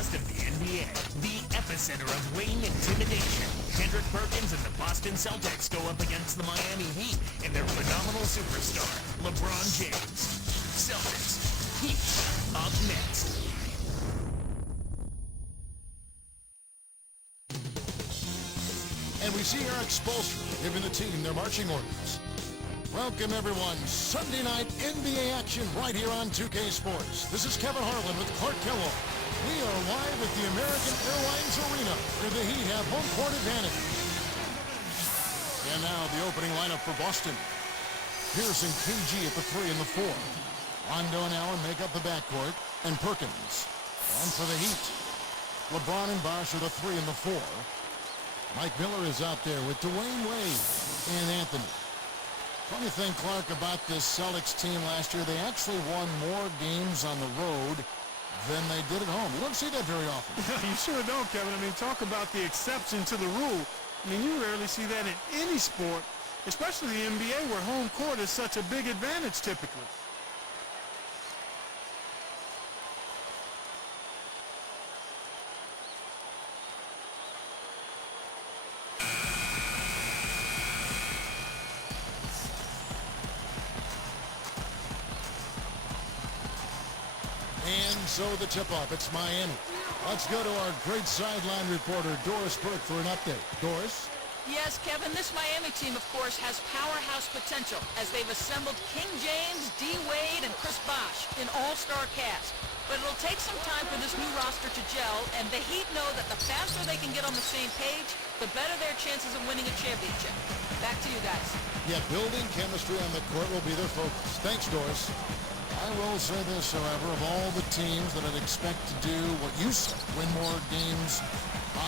broadcast of the NBA, the epicenter of wing intimidation. Kendrick Perkins and the Boston Celtics go up against the Miami Heat and their phenomenal superstar, LeBron James. Celtics, Heat, up next. And we see Eric Spoelstra giving the team their marching orders. Welcome, everyone. Sunday night NBA action right here on 2K Sports. This is Kevin Harlan with Clark Kellogg. We are live at the American Airlines Arena, where the Heat have home court advantage. And now the opening lineup for Boston. Pierce and KG at the 3 and the 4. Rondo and Allen make up the backcourt, and Perkins. And for the Heat, LeBron and Bosh are the 3 and the 4. Mike Miller is out there with Dwayne Wade and Anthony. Funny thing, Clark, about this Celtics team last year, they actually won more games on the road than they did at home. You don't see that very often. You sure don't, Kevin. I mean, talk about the exception to the rule. I mean, you rarely see that in any sport, especially the NBA, where home court is such a big advantage typically. And so the tip-off, it's Miami. Let's go to our great sideline reporter, Doris Burke, for an update. Doris? Yes, Kevin, this Miami team, of course, has powerhouse potential as they've assembled King James, D. Wade, and Chris Bosh in all-star cast. But it'll take some time for this new roster to gel, and the Heat know that the faster they can get on the same page, the better their chances of winning a championship. Back to you guys. Yeah, building chemistry on the court will be their focus. Thanks, Doris. I will say this, however, of all the teams that I'd expect to do what you said, win more games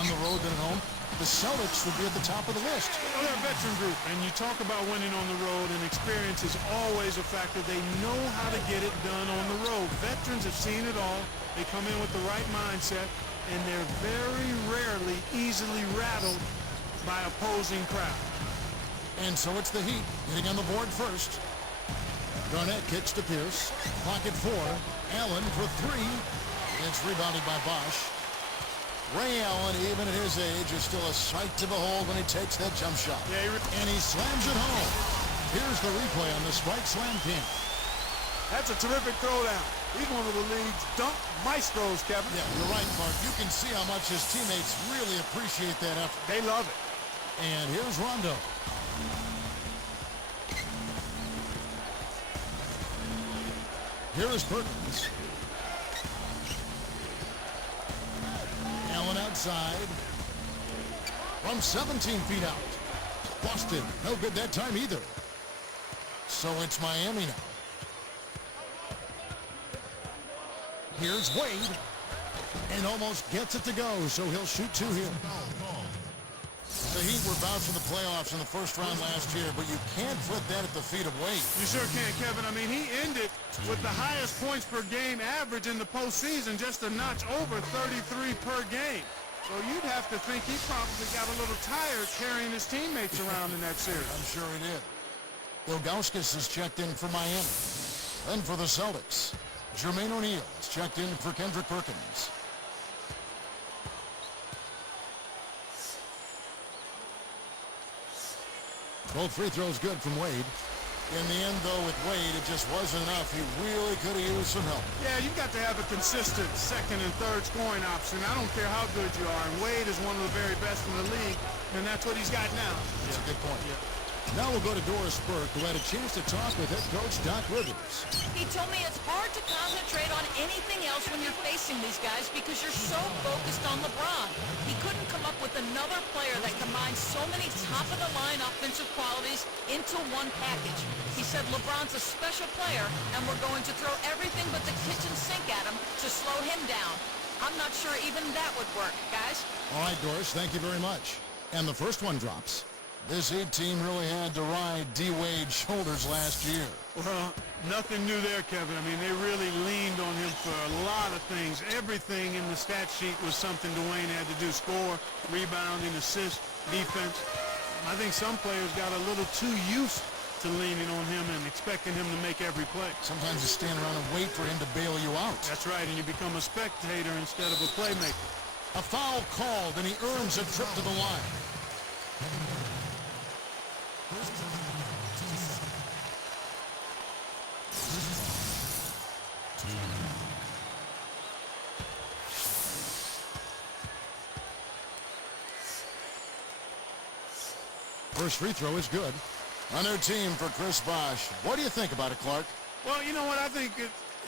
on the road than at home, the Celtics would be at the top of the list. Well, they're a veteran group, and you talk about winning on the road, and experience is always a factor. They know how to get it done on the road. Veterans have seen it all. They come in with the right mindset, and they're very rarely easily rattled by opposing crowd. And so it's the Heat getting on the board first. Garnett kicks to Pierce. Clock at 4. Allen for 3. It's rebounded by Bosh. Ray Allen, even at his age, is still a sight to behold when he takes that jump shot. Yeah, and he slams it home. Here's the replay on the Spike Slam team. that's a terrific throwdown. He's one of the league's dunk maestros, Kevin. Yeah, you're right, Clark. You can see how much his teammates really appreciate that effort. They love it. And here's Rondo. Here is Perkins. Allen outside. From 17 feet out. Boston, no good that time either. So it's Miami now. Here's Wade. And almost gets it to go, so he'll shoot 2 here. The Heat were bounced in the playoffs in the first round last year, but you can't put that at the feet of Wade. You sure can, Kevin. I mean, he ended with the highest points per game average in the postseason, just a notch over 33 per game. So you'd have to think he probably got a little tired carrying his teammates around in that series. I'm sure he did. Ilgauskas is checked in for Miami. Then for the Celtics, Jermaine O'Neal is checked in for Kendrick Perkins. Both free throws good from Wade. In the end, though, with Wade, it just wasn't enough. He really could have used some help. Yeah, you've got to have a consistent second and third scoring option. I don't care how good you are. And Wade is one of the very best in the league, and that's what he's got now. That's a good point. Yeah. Now we'll go to Doris Burke, who had a chance to talk with head coach Doc Rivers. He told me it's hard to concentrate on anything else when you're facing these guys because you're so focused on LeBron. He couldn't come up with another player that combines so many top-of-the-line offensive qualities into one package. He said LeBron's a special player, and we're going to throw everything but the kitchen sink at him to slow him down. I'm not sure even that would work, guys. All right, Doris, thank you very much. And the first one drops. This Heat team really had to ride D. Wade's shoulders last year. Well, nothing new there, Kevin. I mean, they really leaned on him for a lot of things. Everything in the stat sheet was something Dwayne had to do. Score, rebounding, assist, defense. I think some players got a little too used to leaning on him and expecting him to make every play. Sometimes you stand around and wait for him to bail you out. That's right, and you become a spectator instead of a playmaker. A foul called, and he earns a trip to the line. First free throw is good. A new team for Chris Bosh. What do you think about it, Clark? Well, you know what? I think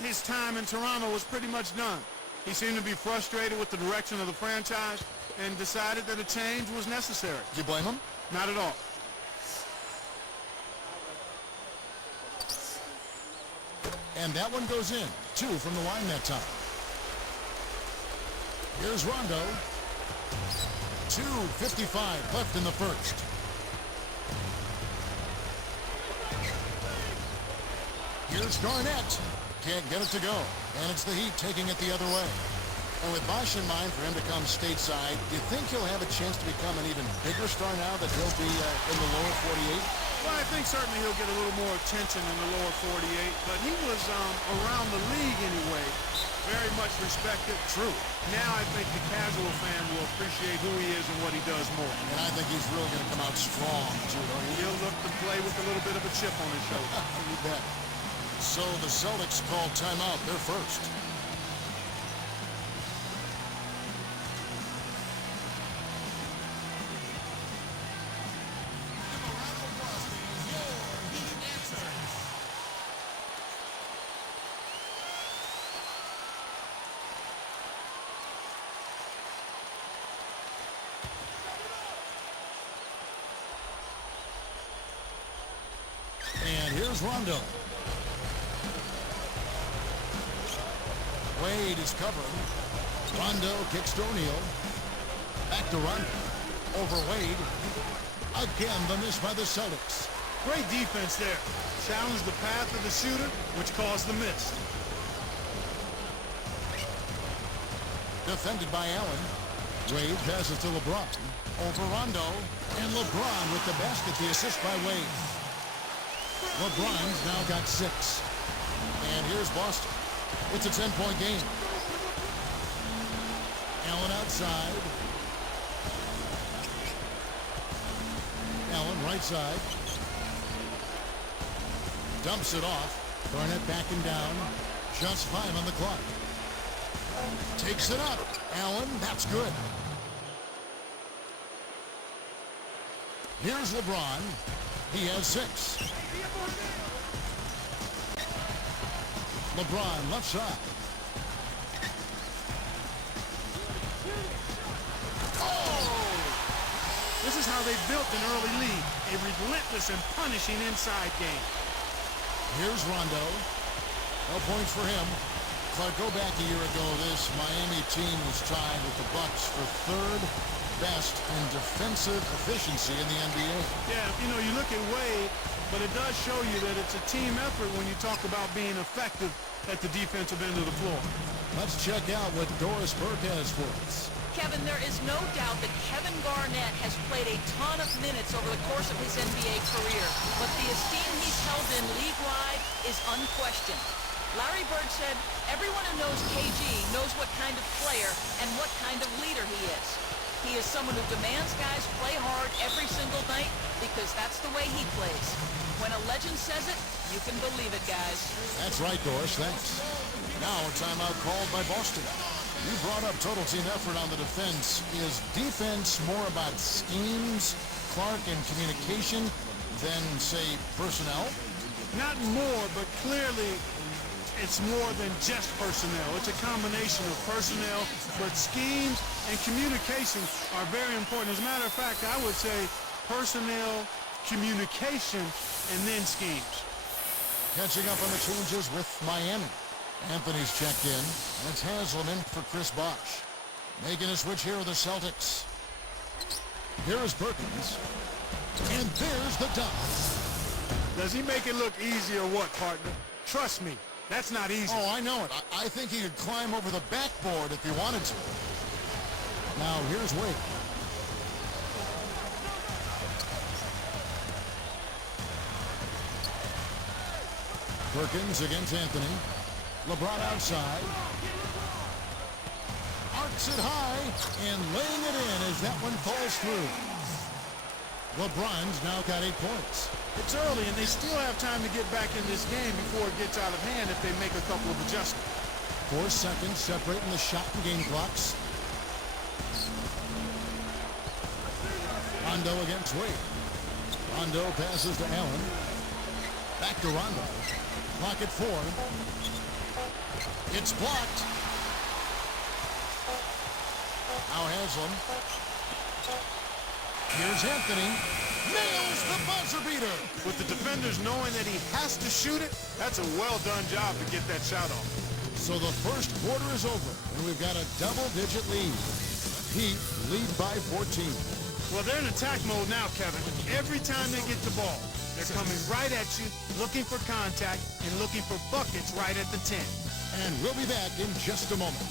his time in Toronto was pretty much done. He seemed to be frustrated with the direction of the franchise and decided that a change was necessary. Do you blame him? Not at all. And that one goes in. 2 from the line that time. Here's Rondo. 2:55 left in the first. Here's Garnett. Can't get it to go. And it's the Heat taking it the other way. And with Bosh in mind for him to come stateside, do you think he'll have a chance to become an even bigger star now that he'll be in the lower 48? Well, I think certainly he'll get a little more attention in the lower 48, but he was around the league anyway, very much respected. True. Now I think the casual fan will appreciate who he is and what he does more. And I think he's really going to come out strong, too, don't you? He'll look to play with a little bit of a chip on his shoulder. You bet. So the Celtics call timeout. They're first. And here's Rondo. Wade is covering. Rondo kicks to O'Neal. Back to Rondo. Over Wade. Again, the miss by the Celtics. Great defense there. Challenged the path of the shooter, which caused the miss. Defended by Allen. Wade passes to LeBron. Over Rondo. And LeBron with the basket, the assist by Wade. LeBron's now got 6. And here's Boston. It's a 10-point game. Allen outside. Allen right side. Dumps it off. Garnett backing down. Just 5 on the clock. Takes it up. Allen, that's good. Here's LeBron. He has 6. LeBron left side. Oh! This is how they built an early lead. A relentless and punishing inside game. Here's Rondo. No points for him. Clark, go back a year ago. This Miami team was tied with the Bucks for 3rd best in defensive efficiency in the NBA. Yeah, you know, you look at Wade, but it does show you that it's a team effort when you talk about being effective at the defensive end of the floor. Let's check out what Doris Burke has for us. Kevin, there is no doubt that Kevin Garnett has played a ton of minutes over the course of his NBA career, but the esteem he's held in league-wide is unquestioned. Larry Bird said, everyone who knows KG knows what kind of player and what kind of leader he is. He is someone who demands guys play hard every single night because that's the way he plays. When a legend says it, you can believe it, guys. That's right, Doris. Thanks. Now a timeout called by Boston. You brought up total team effort on the defense. Is defense more about schemes, Clark, and communication than, say, personnel? Not more, but clearly it's more than just personnel. It's a combination of personnel, but schemes and communication are very important. As a matter of fact, I would say personnel, communication, and then schemes. Catching up on the changes with Miami. Anthony's checked in, and it's Haselman for Chris Bosh. Making a switch here with the Celtics. Here is Perkins. And there's the dunk. Does he make it look easy or what, partner? Trust me, that's not easy. Oh, I know it. I think he could climb over the backboard if he wanted to. Now, here's Wade. Perkins against Anthony. LeBron outside. Arcs it high and laying it in as that one falls through. LeBron's now got 8 points. It's early, and they still have time to get back in this game before it gets out of hand if they make a couple of adjustments. 4 seconds separating the shot and game clocks. Rondo against Wade. Rondo passes to Allen. Back to Rondo. Clock at 4. It's blocked. Now Haslam. Here's Anthony. Nails the buzzer beater. With the defenders knowing that he has to shoot it, that's a well-done job to get that shot off. So the first quarter is over, and we've got a double-digit lead. Heat lead by 14. Well, they're in attack mode now, Kevin. Every time they get the ball, they're coming right at you, looking for contact, and looking for buckets right at the 10. And we'll be back in just a moment.